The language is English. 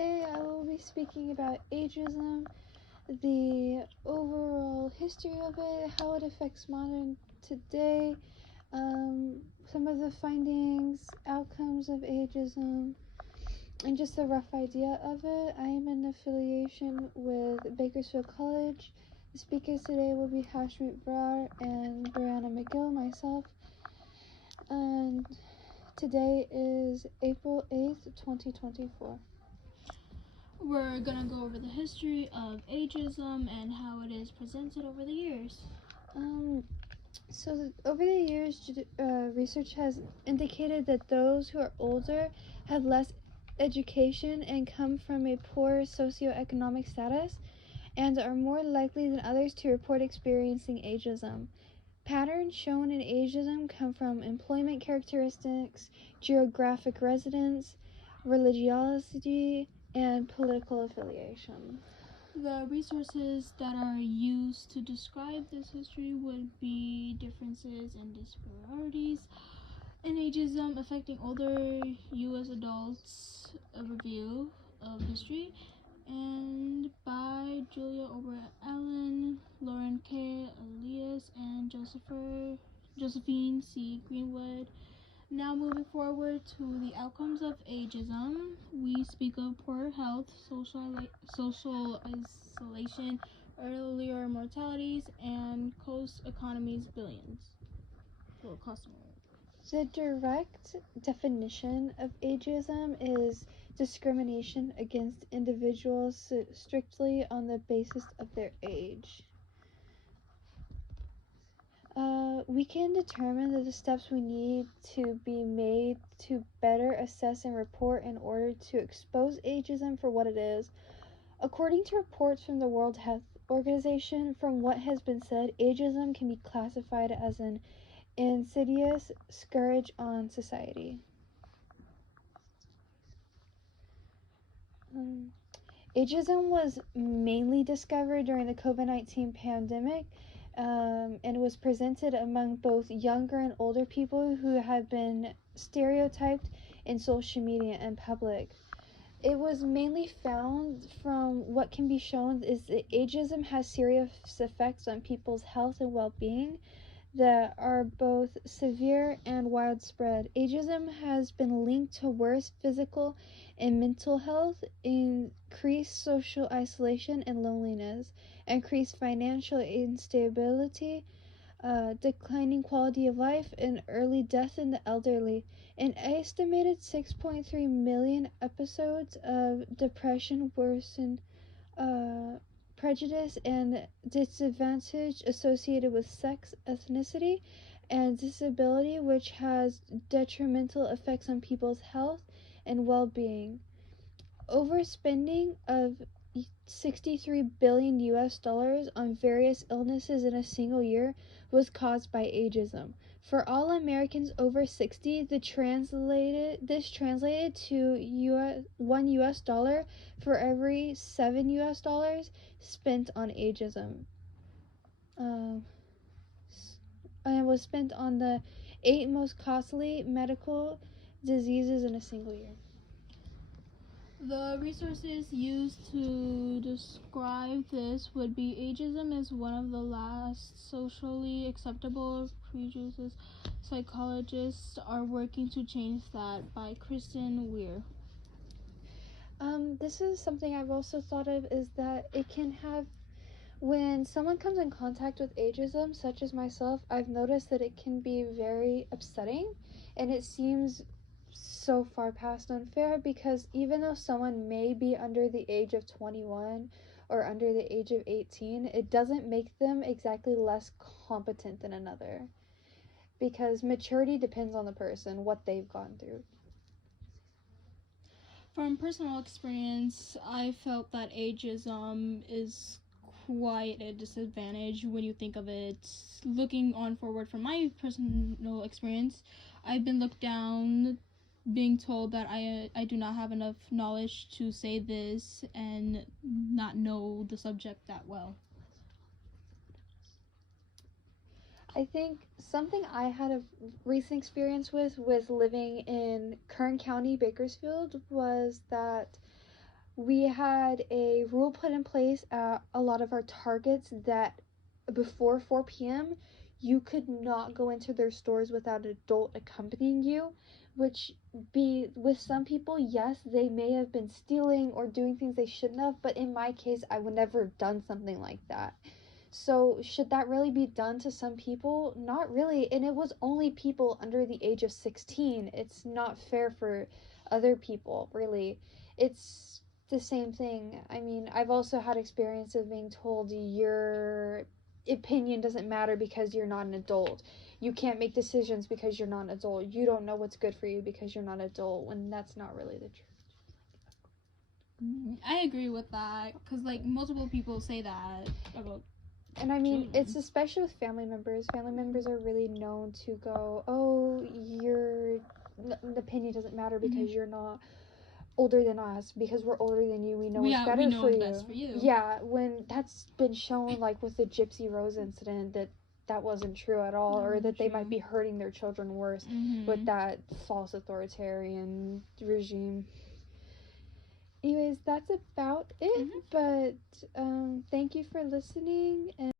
Today I will be speaking about ageism, the overall history of it, how it affects modern today, some of the findings, outcomes of ageism, and just a rough idea of it. I am in affiliation with Bakersfield College. The speakers today will be Hashmeet and Briana McGill, myself, and today is April 8th, 2024. We're gonna go over the history of ageism and how it is presented over the years. Over the years, research has indicated that those who are older have less education and come from a poor socioeconomic status and are more likely than others to report experiencing ageism. Patterns shown in ageism come from employment characteristics, geographic residence, religiosity, and political affiliation. The resources that are used to describe this history would be differences and disparities in ageism affecting older U.S. adults, a review of history, and by Julia Ober-Allen, Lauren K. Elias, and Josephine C. Greenwood. Now moving forward to the outcomes of ageism, we speak of poor health, social isolation, earlier mortalities, and cost economies billions. Well, customer. The direct definition of ageism is discrimination against individuals strictly on the basis of their age. We can determine that the steps we need to be made to better assess and report in order to expose ageism for what it is. According to reports from the World Health Organization, from what has been said, ageism can be classified as an insidious scourge on society. Ageism was mainly discovered during the COVID-19 pandemic, and it was presented among both younger and older people who had been stereotyped in social media and public. It was mainly found from what can be shown is that ageism has serious effects on people's health and well-being that are both severe and widespread. Ageism has been linked to worse physical and mental health, increased social isolation and loneliness, increased financial instability, declining quality of life, and early death in the elderly. An estimated 6.3 million episodes of depression worsen prejudice and disadvantage associated with sex, ethnicity, and disability, which has detrimental effects on people's health and well-being. Overspending of 63 billion US dollars on various illnesses in a single year was caused by ageism. For all Americans over 60, this translated to $1 US for every 7 US dollars spent on ageism. And was spent on the 8 most costly medical diseases in a single year. The resources used to describe this would be ageism is one of the last socially acceptable prejudices. Psychologists are working to change that by Kristen Weir. This is something I've also thought of, is that it can have, when someone comes in contact with ageism, such as myself, I've noticed that it can be very upsetting, and it seems so far past unfair, because even though someone may be under the age of 21 or under the age of 18, it doesn't make them exactly less competent than another, because maturity depends on the person, what they've gone through. From personal experience, I felt that ageism is quite a disadvantage when you think of it. Looking on forward from my personal experience, I've been looked down, being told that I do not have enough knowledge to say this and not know the subject that well. I think something I had a recent experience with living in Kern County, Bakersfield, was that we had a rule put in place at a lot of our targets that before 4 p.m. you could not go into their stores without an adult accompanying you, which with some people, yes, they may have been stealing or doing things they shouldn't have, but in my case, I would never have done something like that. So should that really be done to some people? Not really. And it was only people under the age of 16. It's not fair for other people, really. It's the same thing. I mean, I've also had experience of being told your opinion doesn't matter because you're not an adult. You can't make decisions because you're not an adult. You don't know what's good for you because you're not an adult, when that's not really the truth. I agree with that, because like multiple people say that about. And I mean, children. it's especially with family members. Family members are really known to go, oh, your opinion doesn't matter because you're not older than us, because we're older than you, we know what's better we know for what's you. best for you. Yeah, when that's been shown, like with the Gypsy Rose incident, that wasn't true at all, or that they might be hurting their children worse with that false authoritarian regime. Anyways, that's about it. But thank you for listening, and